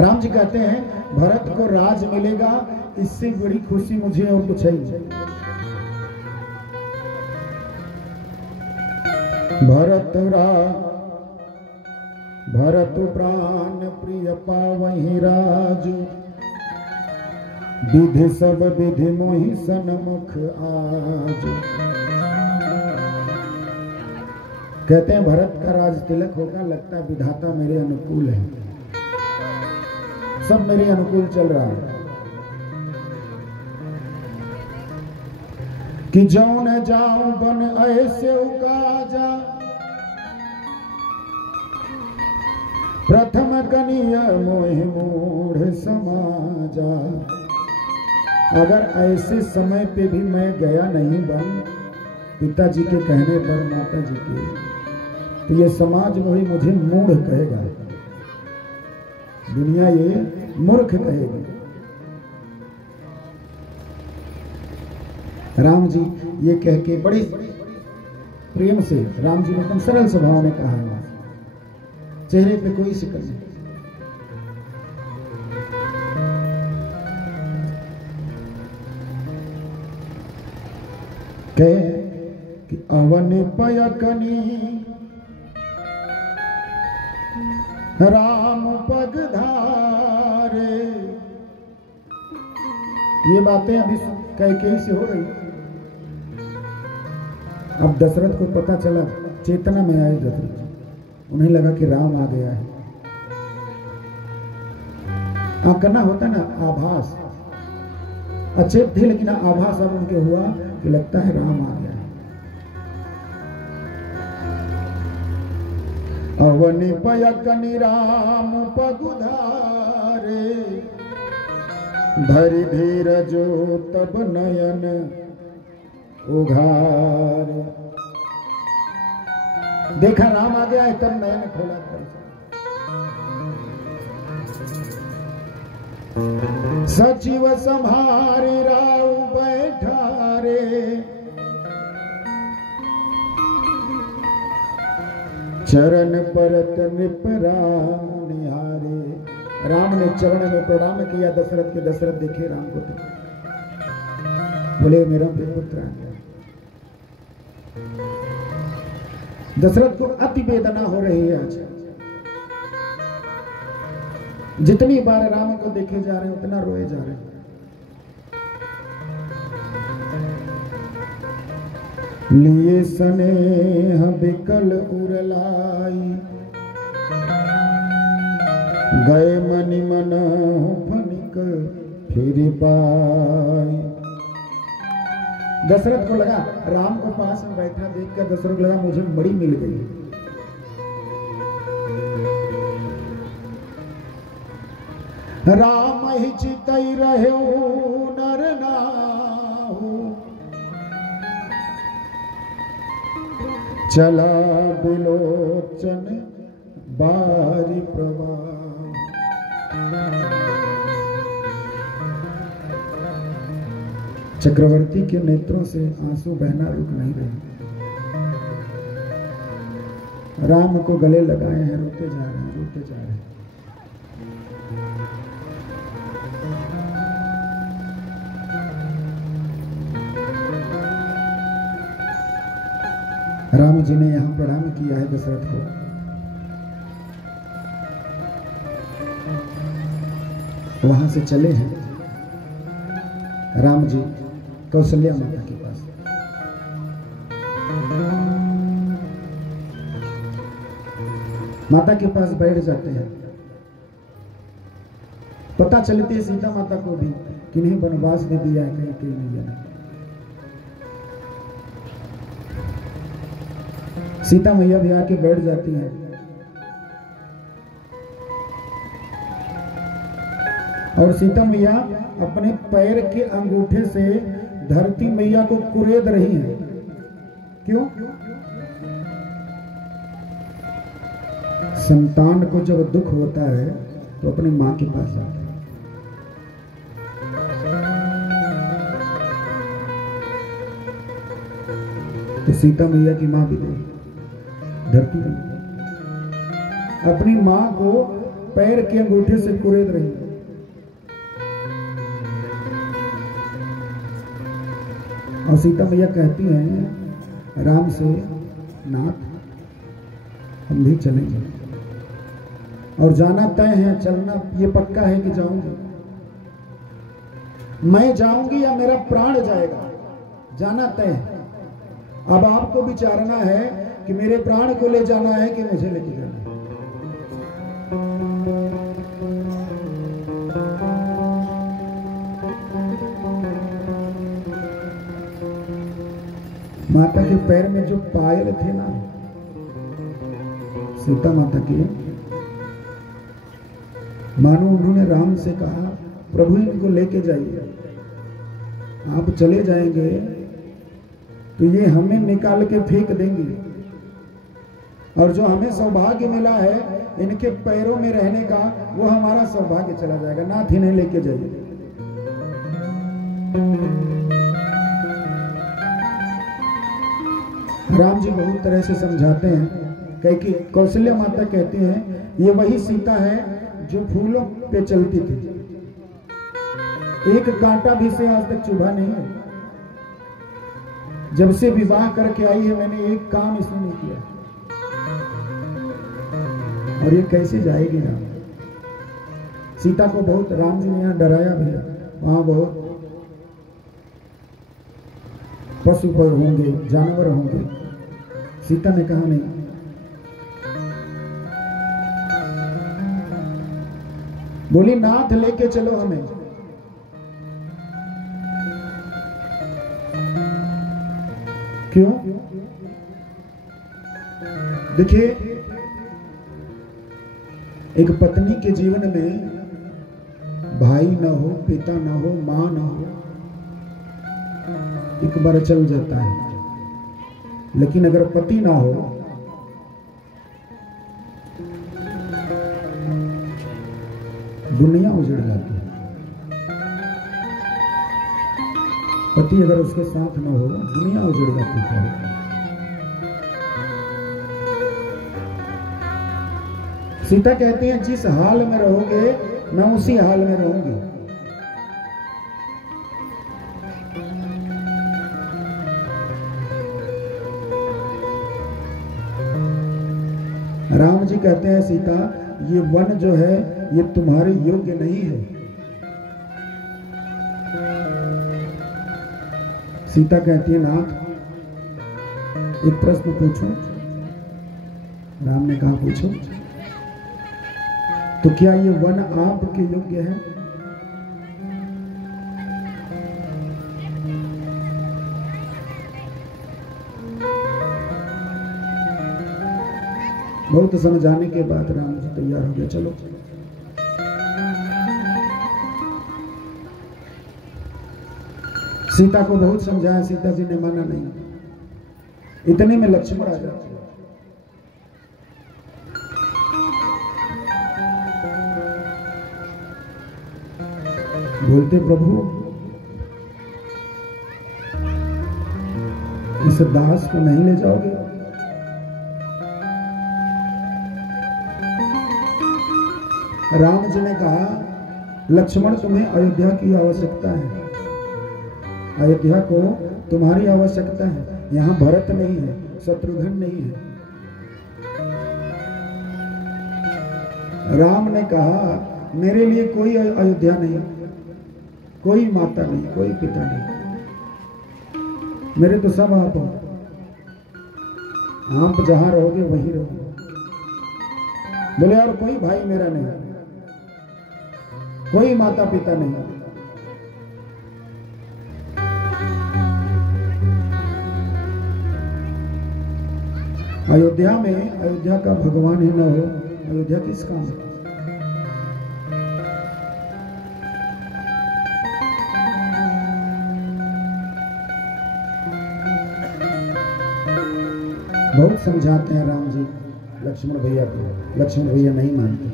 राम जी कहते हैं भरत को राज मिलेगा, इससे बड़ी खुशी मुझे और कुछ है नहीं। भरत प्राण प्रिय पावहि राज, विधि सब विधि मोहि सन्मुख आज। कहते हैं भरत का राज तिलक होगा, लगता है विधाता मेरे अनुकूल है, सब मेरे अनुकूल चल रहा है। कि जौन जाऊं बन ऐसे उकाजा, प्रथम कनिय मोहि मूढ़ समाजा। अगर ऐसे समय पे भी मैं गया नहीं बन पिताजी के कहने पर, माता जी के, तो ये समाज वही मुझे मूढ़ कहेगा, दुनिया ये मूर्ख कहेगी। राम जी ये कह के बड़े प्रेम से राम जी ने एकदम सरल स्वभाव में कहा है, चेहरे पे कोई शिकन नहीं। कहे कि अवन पयकनी राम पग धारे। ये बातें अभी कैकेयी से हो रही। अब दशरथ को पता चला, चेतना में आए दशरथ, उन्हें लगा कि राम आ गया है। आंकना होता ना आभास, अचेत थे लेकिन आभास अब उनके हुआ कि लगता है राम आ गया है। अवनि पयकनि राम पगुधारे, धरि धीरजो तब नयन उघारे। देखा राम आ गया है तब नयन खोला। सचिव संभारे राव बैठारे, चरण परत नृप राम निहारे। राम ने चरण में प्रणाम किया दशरथ के। दशरथ देखे राम को तो बोले मेरा पुत्र है। दशरथ को अति वेदना हो रही है। आज जितनी बार राम को देखे जा रहे हैं उतना रोए जा रहे हैं। लिए स्नेह बिकल उरलाई, गए मनि मन फनिक फिर पाई। दशरथ को लगा राम को पास में बैठा देखकर दशरथ को लगा मुझे बड़ी मिल गई। राम ही चितई रहे नर नाहु, चला बिलोचन बारी प्रवाह। चक्रवर्ती के नेत्रों से आंसू बहना रुक नहीं रहे। राम को गले लगाए हैं, रोते जा रहे हैं, रोते जा रहे हैं। राम जी ने यहां प्रणाम किया है दशरथ को। वहां से चले हैं राम जी कौशल्या माता के पास। माता के पास बैठ जाते हैं। पता चलती है सीता माता को भी कि नहीं वनवास दे दिया है कहीं कहीं नहीं। सीता मैया भी आके बैठ जाती है। और सीता मैया अपने पैर के अंगूठे से धरती मैया को कुरेद रही है। क्यों? संतान को जब दुख होता है तो अपनी मां के पास जाता है। तो सीता मैया की मां भी धरती में अपनी मां को पैर के अंगूठे से कुरेद रही। और सीता मैया कहती हैं राम से, नाथ हम भी चलेंगे और जाना तय है, चलना ये पक्का है कि जाऊंगी, मैं जाऊंगी या मेरा प्राण जाएगा, जाना तय है। अब आपको विचारना है कि मेरे प्राण को ले जाना है कि मुझे लेके जाना है। माता के पैर में जो पायल थे ना, सीता माता के, मानो उन्होंने राम से कहा प्रभु इनको लेके जाइए, आप चले जाएंगे तो ये हमें निकाल के फेंक देंगे, और जो हमें सौभाग्य मिला है इनके पैरों में रहने का, वो हमारा सौभाग्य चला जाएगा। नाथ इन्हें लेके जाइए। राम जी बहुत तरह से समझाते हैं, क्योंकि कौशल्या माता कहती हैं ये वही सीता है जो फूलों पे चलती थी, एक कांटा भी से आज तक चुभा नहीं है। जब से विवाह करके आई है मैंने एक काम इसने नहीं किया, और ये कैसे जाएगी राम। सीता को बहुत राम जी ने यहाँ डराया भी है, वहां बहुत पशु पर होंगे, जानवर होंगे। सीता ने कहा नहीं, बोली नाथ लेके चलो हमें। क्यों? देखिए, एक पत्नी के जीवन में भाई ना हो, पिता ना हो, मां ना हो, एक बार चल जाता है, लेकिन अगर पति ना हो दुनिया उजड़ जाती है। पति अगर उसके साथ न हो दुनिया उजड़ जाती है। सीता कहती है जिस हाल में रहोगे मैं उसी हाल में रहूंगी। राम जी कहते हैं सीता ये वन जो है ये तुम्हारे योग्य नहीं है। सीता कहती है नाथ एक प्रश्न पूछो। राम ने कहा पूछो। तो क्या ये वन आपके योग्य है? बहुत समझाने के बाद राम जी तैयार हो गए, चलो। सीता को बहुत समझाया, सीता जी ने माना नहीं। इतने में लक्ष्मण आ जाते। बोलते प्रभु इस दास को नहीं ले जाओगे? राम जी ने कहा लक्ष्मण तुम्हें अयोध्या की आवश्यकता है, अयोध्या को तुम्हारी आवश्यकता है। यहाँ भरत नहीं है, शत्रुघ्न नहीं है। राम ने कहा मेरे लिए कोई अयोध्या नहीं, कोई माता नहीं, कोई पिता नहीं, मेरे तो सब आप हो। आप जहां रहोगे वहीं रहोगे। बोले और कोई भाई मेरा नहीं, कोई माता पिता नहीं। अयोध्या में अयोध्या का भगवान ही न हो, अयोध्या किस काम है? बहुत समझाते हैं राम जी लक्ष्मण भैया को, लक्ष्मण भैया नहीं मानते।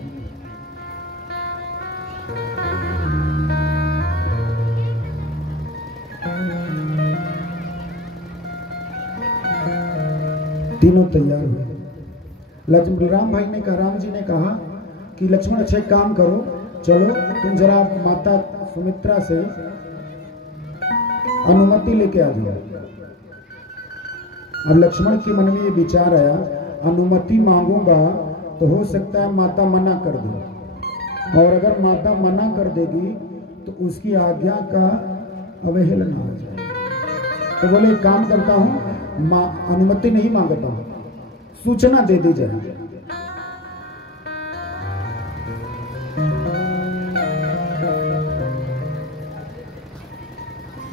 तीनों तैयार हुए। लक्ष्मण राम भाई ने कहा, राम जी ने कहा कि लक्ष्मण अच्छा एक काम करो, चलो तुम जरा माता सुमित्रा से अनुमति लेके आ जाओ। अब लक्ष्मण के मन में ये विचार आया, अनुमति मांगूंगा तो हो सकता है माता मना कर दे, और अगर माता मना कर देगी तो उसकी आज्ञा का अवहेलना हो जाए। तो बोले एक काम करता हूं, अनुमति नहीं मांगता हूं, सूचना दे दी जाए।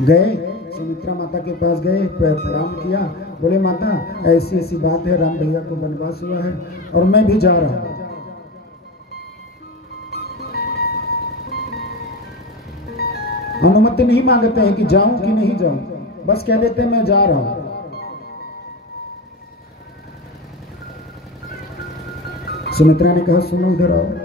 गए सुमित्रा माता के पास गए, प्रणाम किया, बोले माता ऐसी ऐसी बात है, राम भैया को वनवास हुआ है और मैं भी जा रहा हूं। अनुमति नहीं मांगते हैं कि जाऊं कि नहीं जाऊं, बस कह देते हैं मैं जा रहा हूं। सुमित्रा ने कहा सुनो उधर आओ।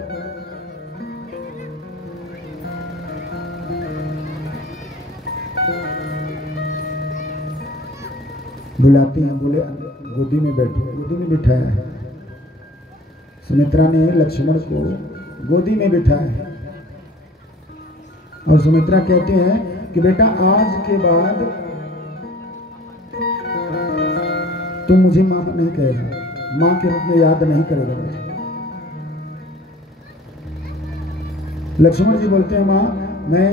बुलाती हैं, बोले गोदी में बैठो, गोदी में बिठाया है। सुमित्रा ने लक्ष्मण को गोदी में बिठाया है और सुमित्रा कहते हैं कि बेटा आज के बाद तुम मुझे मां नहीं कहेगा, मां के रूप में याद नहीं करेगा मुझे। लक्ष्मण जी बोलते हैं मां मैं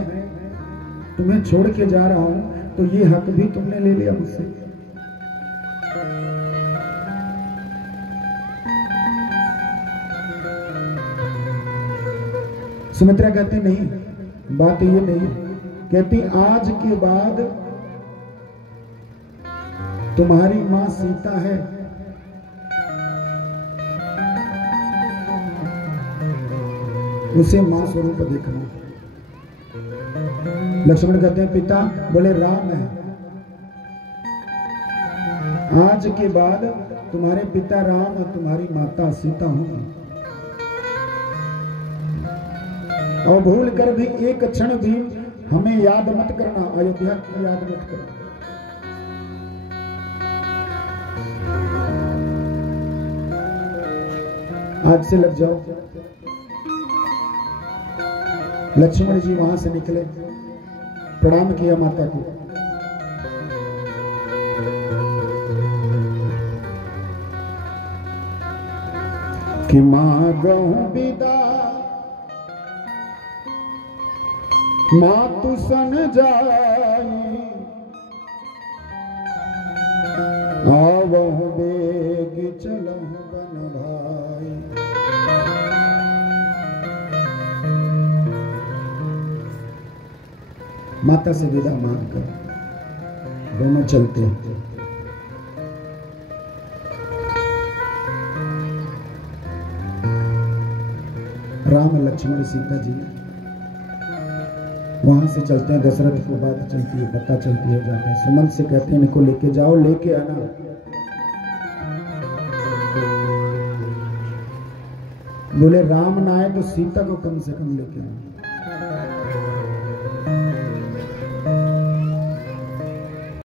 तुम्हें छोड़ के जा रहा हूं, तो ये हक भी तुमने ले लिया मुझसे। सुमित्रा कहती नहीं, बात ये नहीं, कहती आज के बाद तुम्हारी मां सीता है, उसे मां स्वरूप देखना। लक्ष्मण कहते हैं पिता, बोले राम है, आज के बाद तुम्हारे पिता राम और तुम्हारी माता सीता हूं, और भूल कर भी एक क्षण भी हमें याद मत करना, अयोध्या की याद मत करना। आज से लग जाओ। लक्ष्मण जी वहां से निकले, प्रणाम किया माता को। कि मांगहूं विदा मातु सन जाई, आवहु बेग चलहु बन भाई। माता से विदा मांग कर दोनों चलते हैं। राम लक्ष्मण सीता जी वहां से चलते हैं। दशरथ को बात चलती है, पता चलती है, जाते हैं सुमंत से कहते हैं इनको लेके जाओ, लेके आना। बोले राम ना आए तो सीता को कम से कम लेके आना।